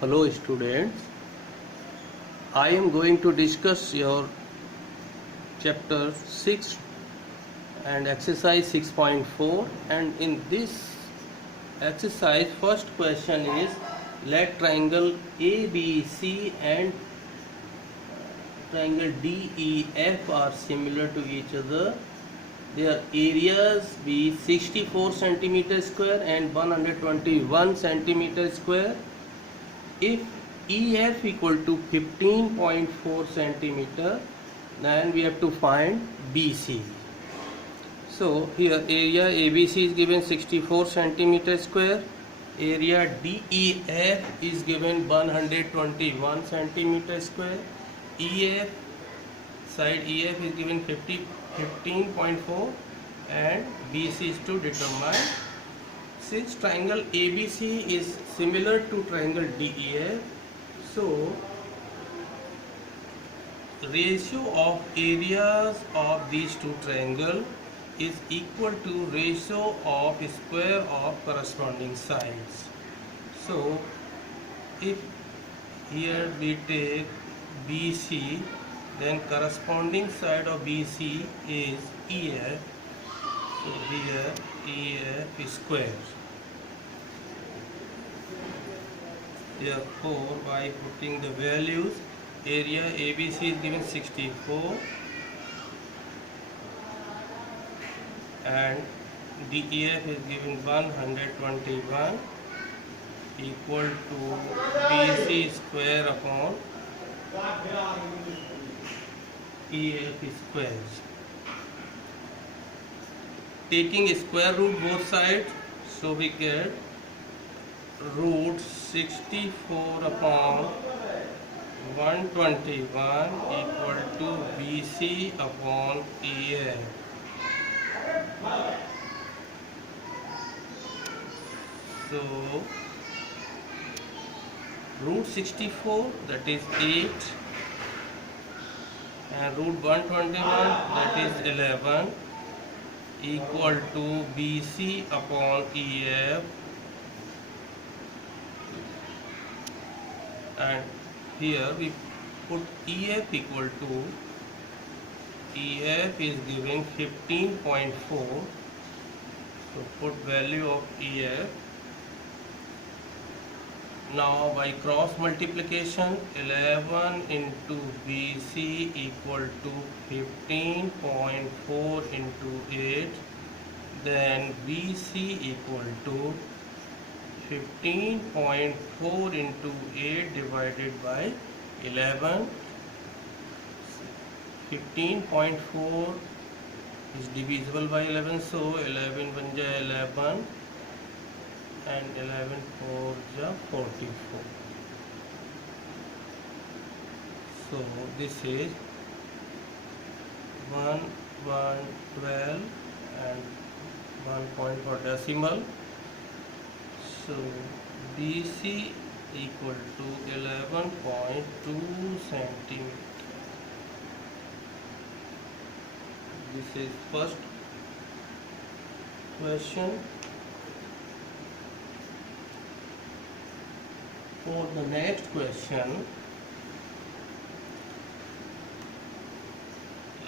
Hello students, I am going to discuss your chapter 6 and exercise 6.4, and in this exercise first question is let triangle ABC and triangle DEF are similar to each other. Their areas be 64 centimeter square and 121 centimeter square. If EF equal to 15.4 centimeter, then we have to find BC. So here area ABC is given 64 centimeter square, area DEF is given 121 centimeter square, EF side EF is given 15.4, and BC is to determine. Since triangle ABC is similar to triangle DEF, so ratio of areas of these two triangles is equal to ratio of square of corresponding sides. So if here we take BC, then corresponding side of BC is EF. So here EF is square. Therefore, by putting the values, area ABC is given 64 and DEF is given 121 equal to BC square upon EF square. Taking square root both sides, so we get root 64 upon 121 equal to BC upon EF. So root 64, that is 8, and root 121, that is 11, equal to BC upon EF. And here we put EF equal to, EF is given 15.4, so put value of EF. Now by cross multiplication, 11 into BC equal to 15.4 into 8, then BC equal to 15.4 into 8 divided by 11. 15.4 is divisible by 11, so 11 1 ja 11 and 11 4 ja 44. So this is 1 1 12 and 1 point for decimal. So BC equal to 11.2 centimeter. This is first question. For the next question,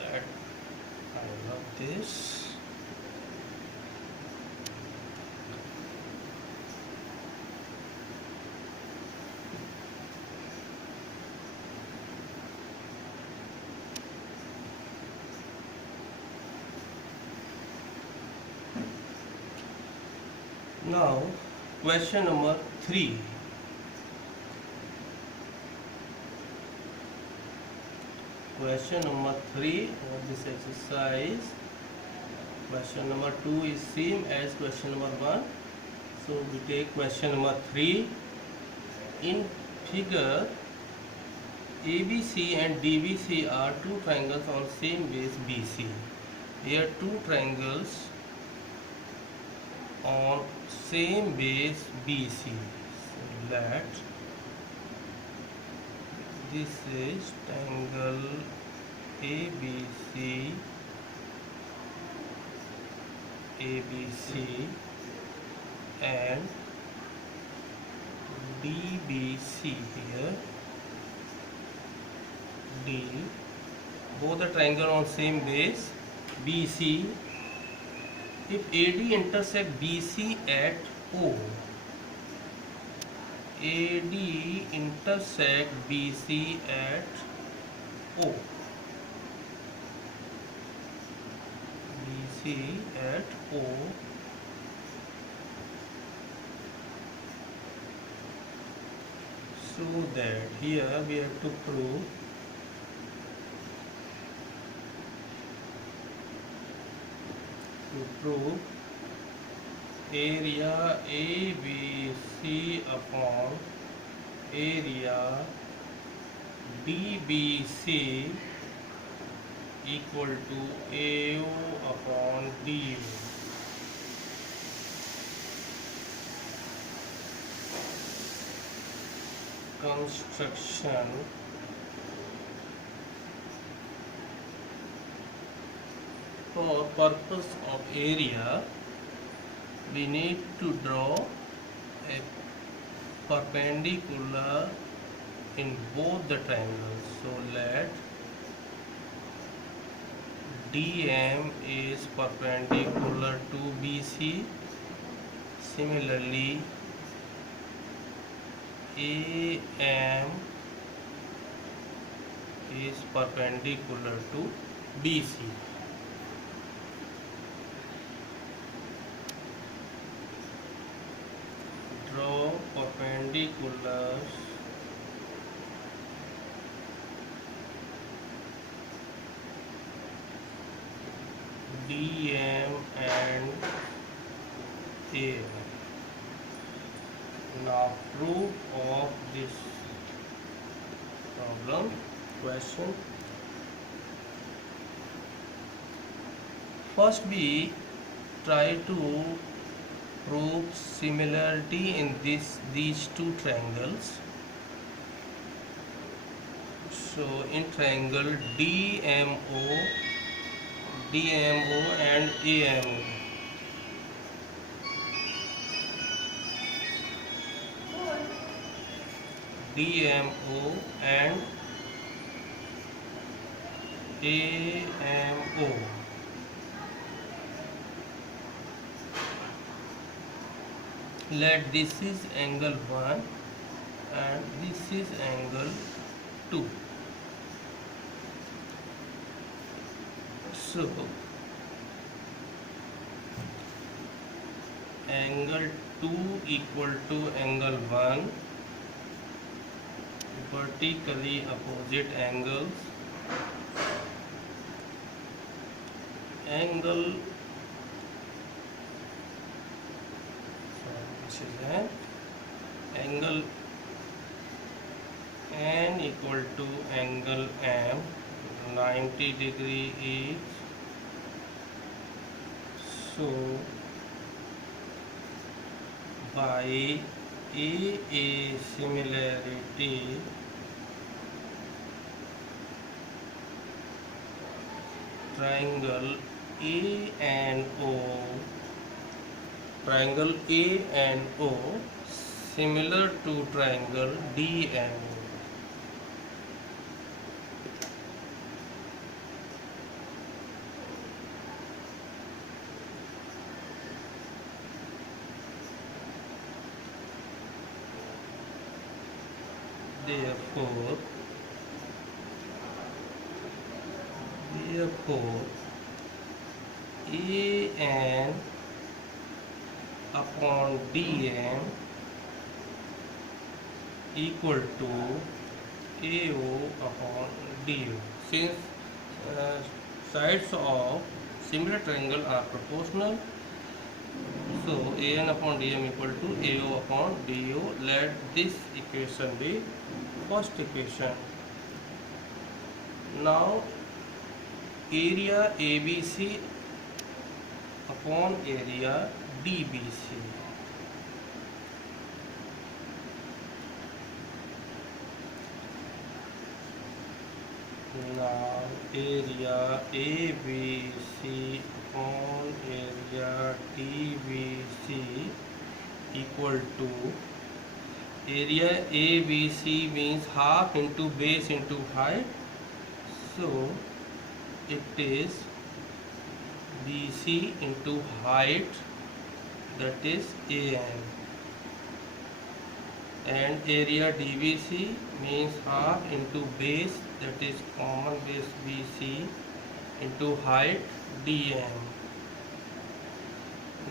I love this. Now, question number 3. Question number 3 of this exercise. Question number 2 is same as question number 1. So we take question number 3. In figure, ABC and DBC are two triangles on same base BC. Here two triangles on same base BC. So let this is triangle ABC, ABC and DBC here. D. Both the triangle on same base. BC. If AD intersect BC at O. AD intersect BC at O. BC at O. So that here we have to prove area ABC upon area DBC equal to AO upon DU. Construction for purpose of area, we need to draw a perpendicular in both the triangles. So let DM is perpendicular to BC. Similarly, AM is perpendicular to BC. Draw perpendiculars DM and AM. Now proof of this question. First we try to prove similarity in these two triangles. So in triangle DMO and AMO, DMO and AMO. Let this is angle 1 and this is angle 2. So angle 2 equal to angle 1, vertically opposite angles. Angle angle N equal to angle M, 90 degree each. So by AA similarity, triangle A and O similar to triangle D and O. Therefore AN upon DN equal to AO upon DU. Since sides of similar triangle are proportional, so AN upon DM equal to AO upon DU. Let this equation be first equation. Now area ABC upon area DBC. Now area ABC upon area DBC equal to area ABC means half into base into height, so it is BC into height, that is AM, and area DBC means half into base, that is common base BC, into height DM.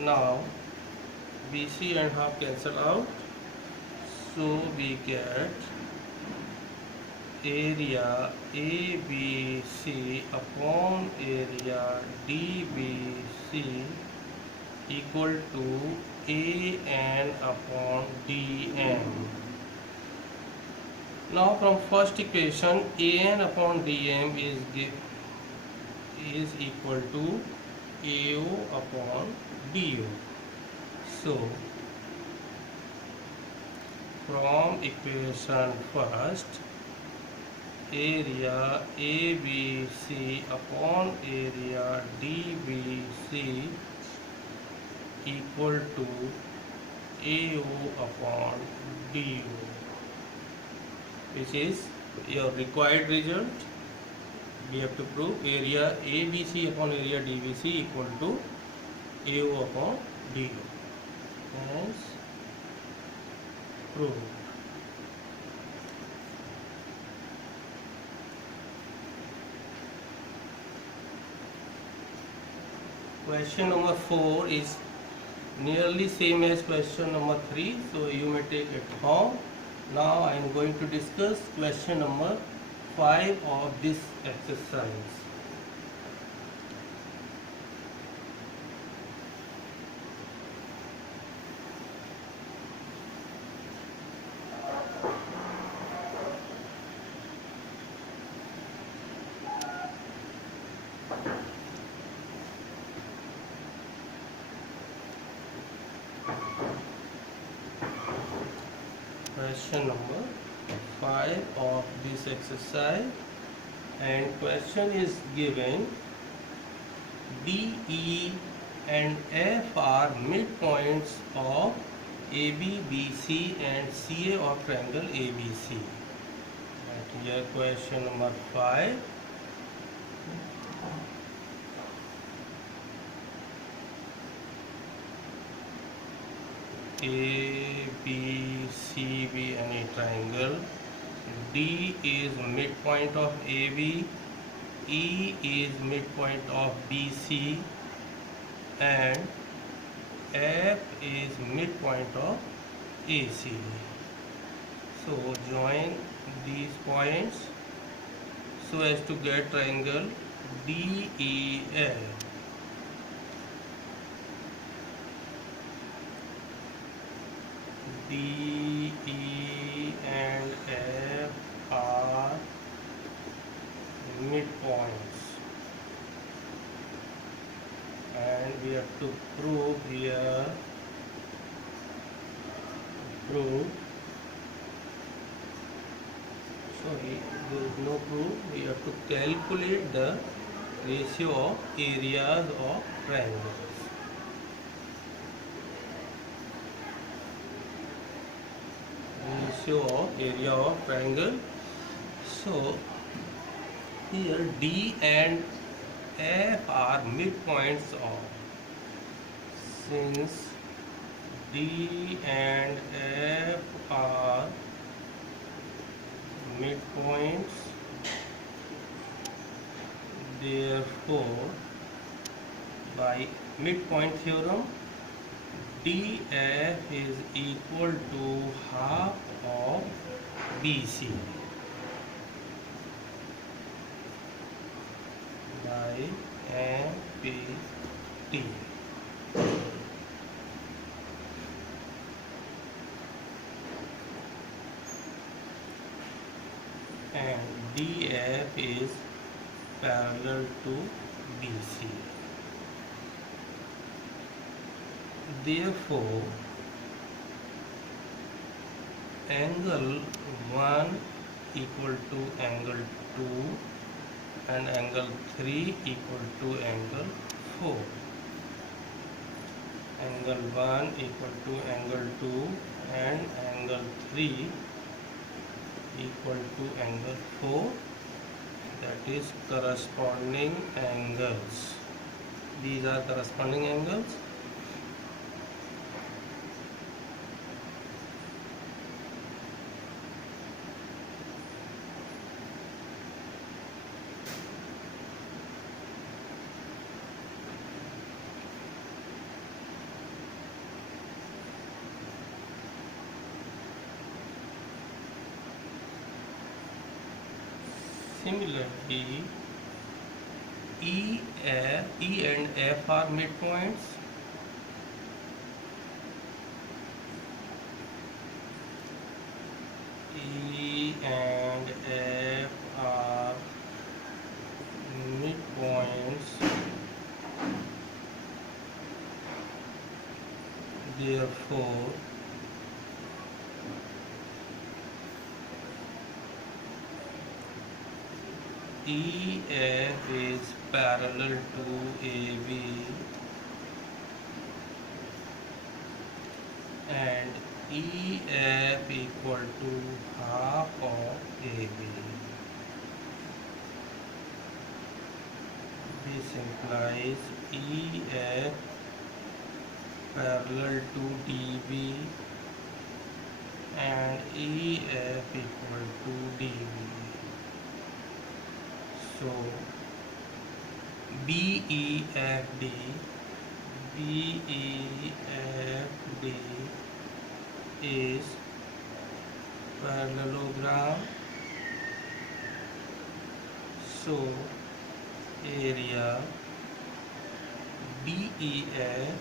Now BC and half cancel out, so we get area ABC upon area DBC equal to AN upon DM. Now from first equation, AN upon DM is equal to AO upon DO. So from equation first, area ABC upon area DBC equal to AO upon DO, which is your required result. We have to prove area ABC upon area DBC equal to AO upon DO. Hence proved. Question number 4 is nearly same as question number 3, so you may take it home. Now I am going to discuss question number 5 of this exercise. Question number 5 of this exercise, and question is given: D, E and F are midpoints of AB, BC and CA of triangle ABC. Right here question number 5. A, B, C be any triangle. D is midpoint of AB, E is midpoint of BC and F is midpoint of AC. So join these points so as to get triangle DEF. D, E and F are midpoints, and we have to prove here, sorry, there is no proof, we have to calculate the ratio of areas of triangles. Ratio of area of triangle. So here D and F are midpoints of, since D and F are midpoints, therefore by midpoint theorem DF is equal to half of BC by MPT. And DF is parallel to BC. Therefore, angle 1 equal to angle 2 and angle 3 equal to angle 4. Angle 1 equal to angle 2 and angle 3 3 equal to angle 4, that is corresponding angles. These are corresponding angles. Similarly, E and F are midpoints. E and F are midpoints. Therefore, EF is parallel to AB and EF equal to half of AB. This implies EF parallel to DB and EF equal to DB. So BEFD is parallelogram. So area DEF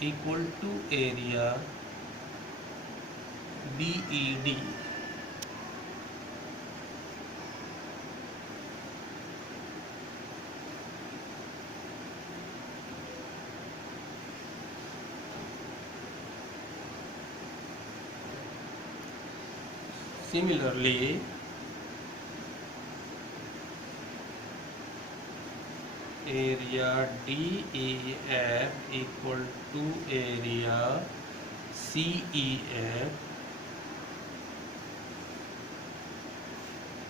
equal to area DED. Similarly, area DEF equal to area CEF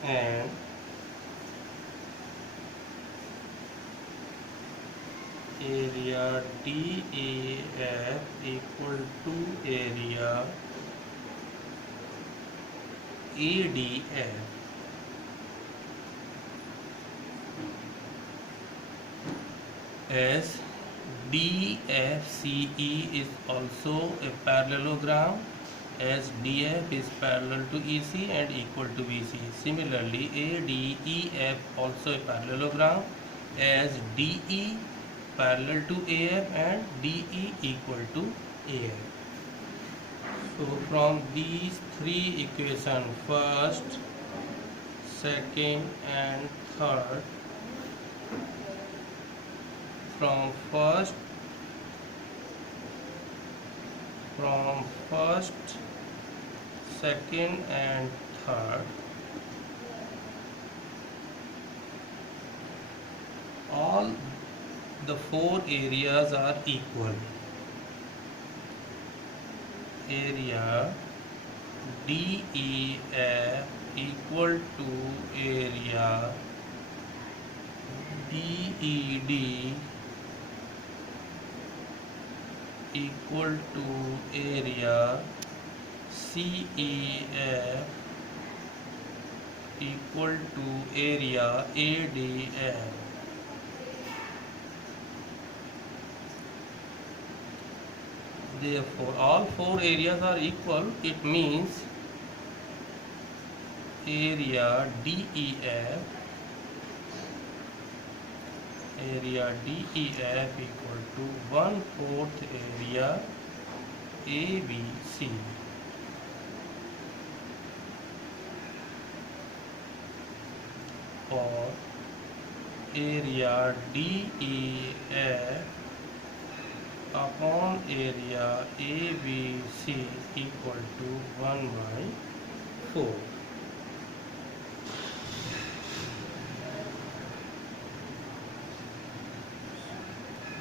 and area DEF equal to area ADF. As DFCE is also a parallelogram, as DF is parallel to EC and equal to BC. Similarly, ADEF also a parallelogram, as DE parallel to AF and DE equal to AF. So from these three equations, first, second and third, from first, second and third, all the four areas are equal. Area DEF equal to area DED equal to area CEF equal to area ADF. Therefore, all four areas are equal. It means area DEF equal to 1/4 area ABC. Or area DEF upon area ABC equal to 1/4.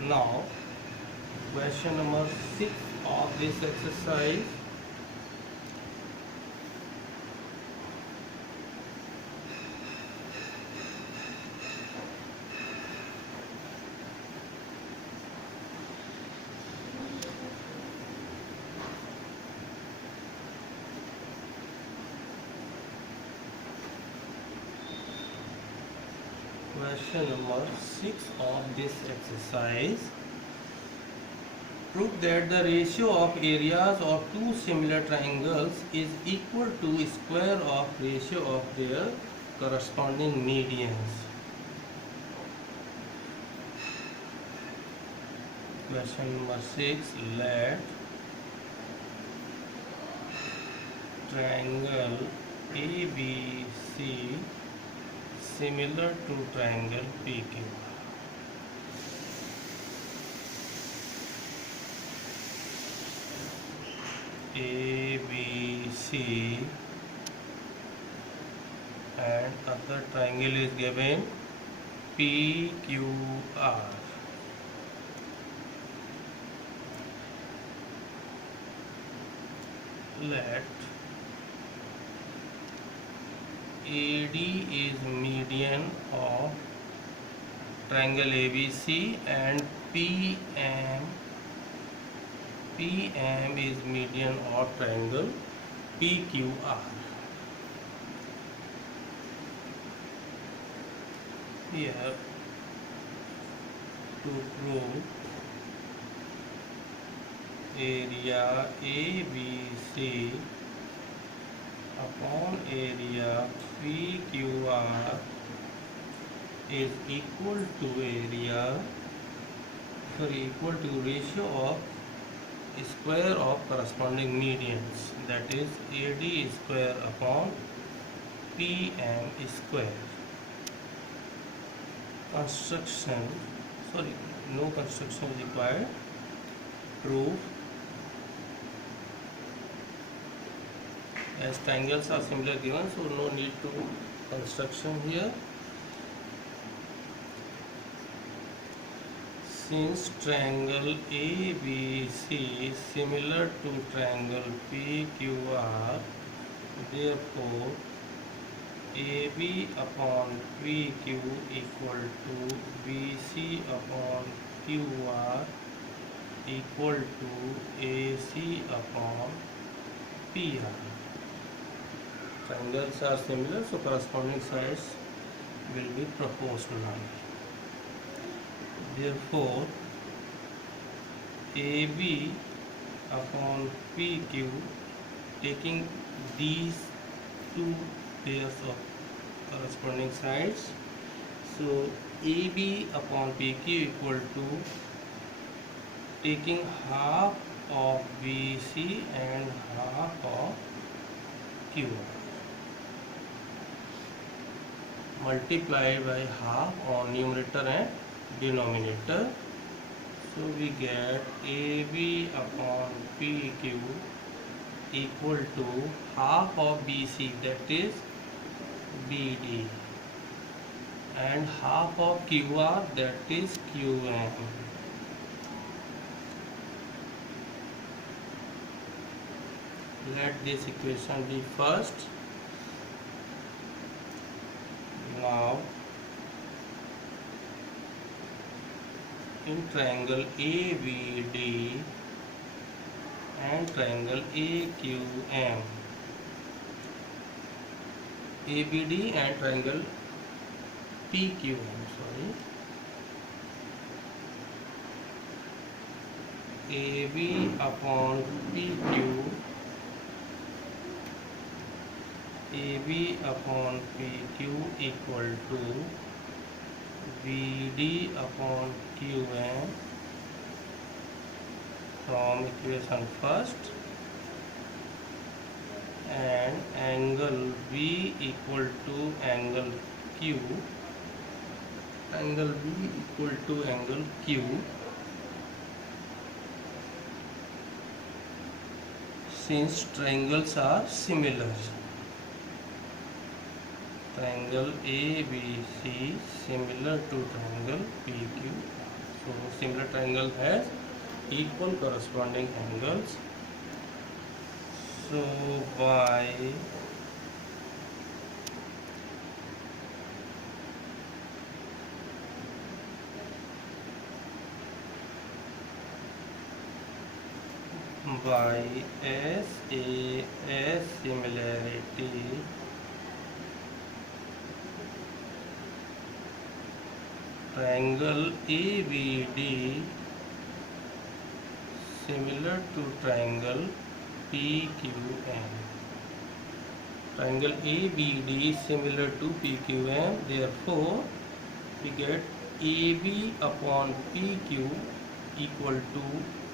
Now, question number 6 of this exercise. Question number 6 of this exercise. Prove that the ratio of areas of two similar triangles is equal to square of ratio of their corresponding medians. Question number 6. Let triangle ABC similar to triangle PQ. ABC and other triangle is given PQR. Let AD is median of triangle ABC and PM is median of triangle PQR. Here to prove area ABC upon area PQR is equal to equal to ratio of square of corresponding medians, that is AD square upon PM square. Construction, sorry, no construction required. Proof. As triangles are similar given, so no need to construction here. Since triangle ABC is similar to triangle PQR, therefore AB upon PQ equal to BC upon QR equal to AC upon PR. Triangles are similar, so corresponding sides will be proportional. Therefore, AB upon PQ, taking these two pairs of corresponding sides, so AB upon PQ equal to taking half of BC and half of QR, multiplied by half on numerator and denominator. So we get AB upon PQ equal to half of BC, that is BD, and half of QR, that is QM. Let this equation be first. Now in triangle ABD and triangle AQM, ABD and triangle PQM, AB upon PQ, AB upon PQ equal to BD upon QM from equation first, and angle B equal to angle Q, angle B equal to angle Q, since triangles are similar. Triangle ABC similar to triangle PQ. So similar triangle has equal corresponding angles. So by SAS similarity, triangle ABD similar to triangle PQM. Triangle ABD similar to PQM. Therefore, we get AB upon PQ equal to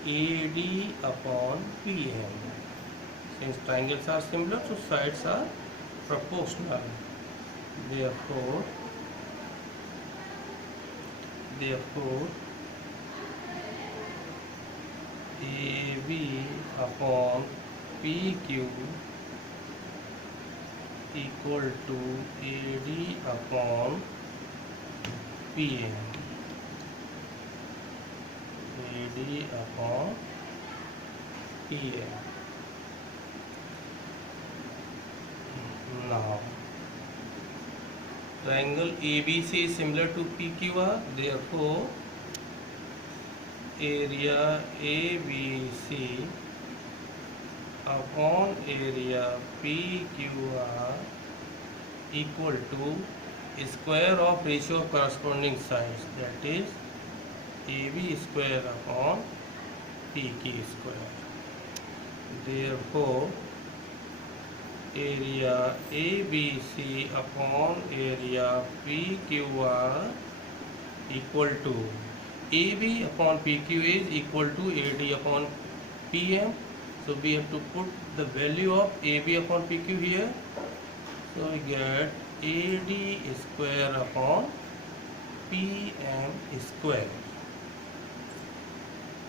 AD upon PM. Since triangles are similar, so sides are proportional. Therefore, AB upon PQ equal to AD upon PM. AD upon PM. Now, triangle ABC is similar to PQR. Therefore, area ABC upon area PQR equal to square of ratio of corresponding sides, that is AB square upon PQ square. Therefore, area ABC upon area PQR equal to AB upon PQ is equal to AD upon PM. So we have to put the value of AB upon PQ here. So we get AD square upon PM square.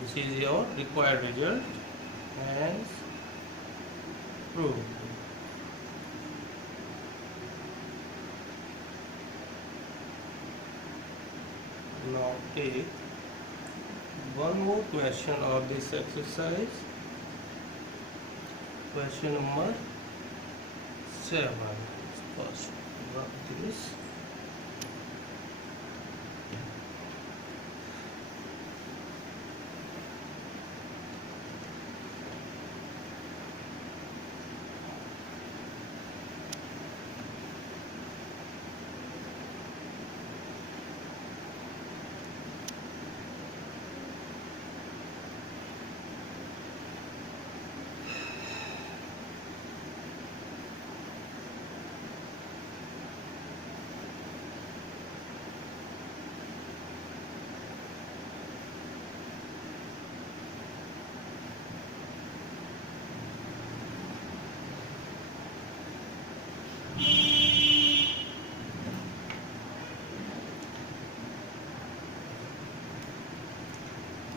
This is your required result, hence proved. Now take one more question of this exercise. Question number 7. First, rub this.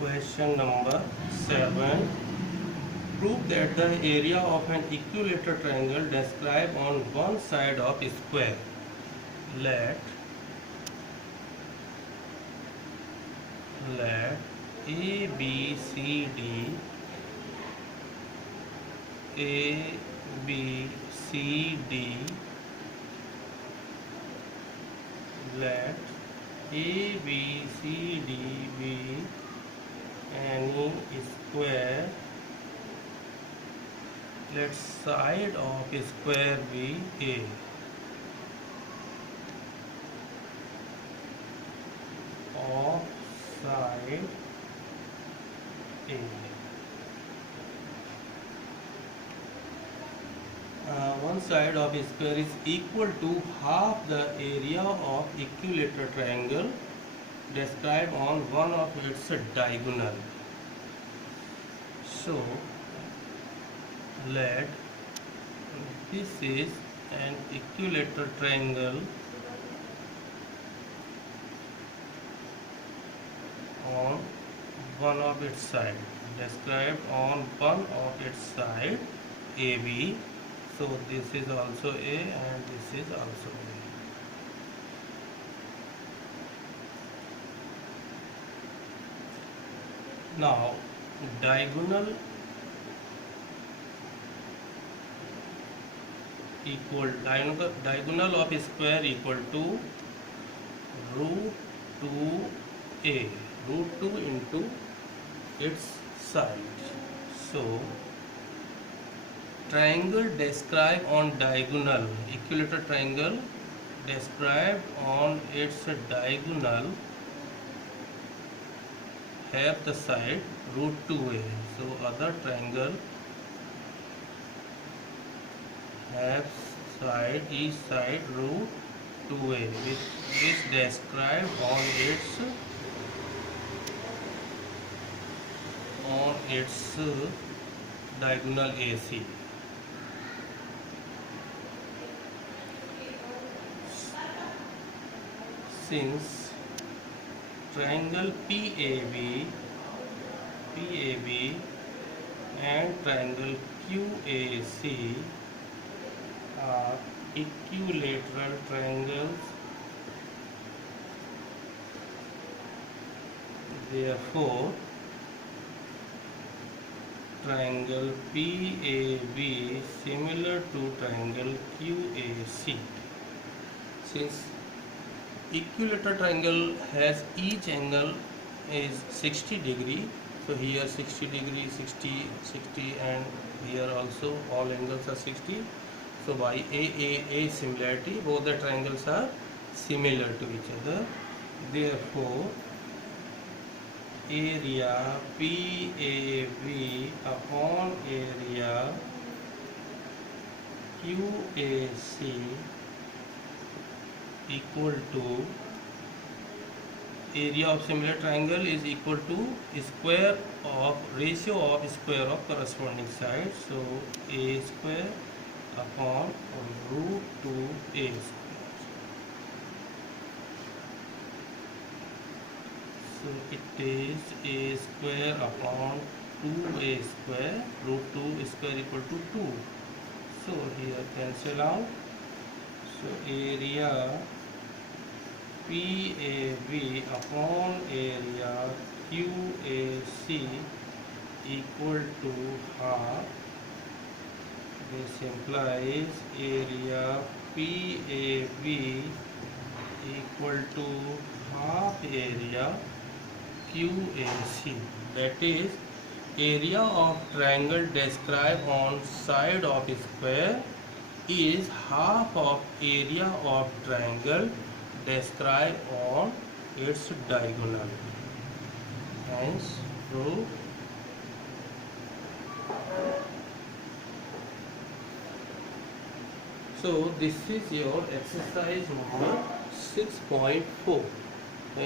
Question number 7. Prove that the area of an equilateral triangle described on one side of a square. Let A, B, C, D, A, B, C, D, let A, B, C, D be any square. Let side of a square be A. Of side A. One side of a square is equal to half the area of equilateral triangle described on one of its diagonal. So let this is an equilateral triangle on one of its side, described on one of its side AB. So this is also A and this is also A. Now diagonal diagonal of square equal to root 2a, root 2 into its side. So triangle described on diagonal, equilateral triangle described on its diagonal have the side root 2a. So other triangle have side, each side root 2a, which is described on its diagonal AC. Since triangle PAB and triangle QAC are equilateral triangles, therefore triangle PAB similar to triangle QAC. Since equilateral triangle has each angle is 60 degree, so here 60 degree, 60, 60, and here also all angles are 60. So by A similarity, both the triangles are similar to each other. Therefore, area PAB upon area QAC equal to area of similar triangle is equal to square of ratio of square of corresponding side. So a square upon root 2a square. So it is a square upon 2a square, root 2 square equal to 2. So here cancel out. So area PAB upon area QAC equal to half. This implies area PAB equal to half area QAC. That is, area of triangle described on side of square is half of area of triangle described on its diagonal. Hence, proof. So this is your exercise number 6.4.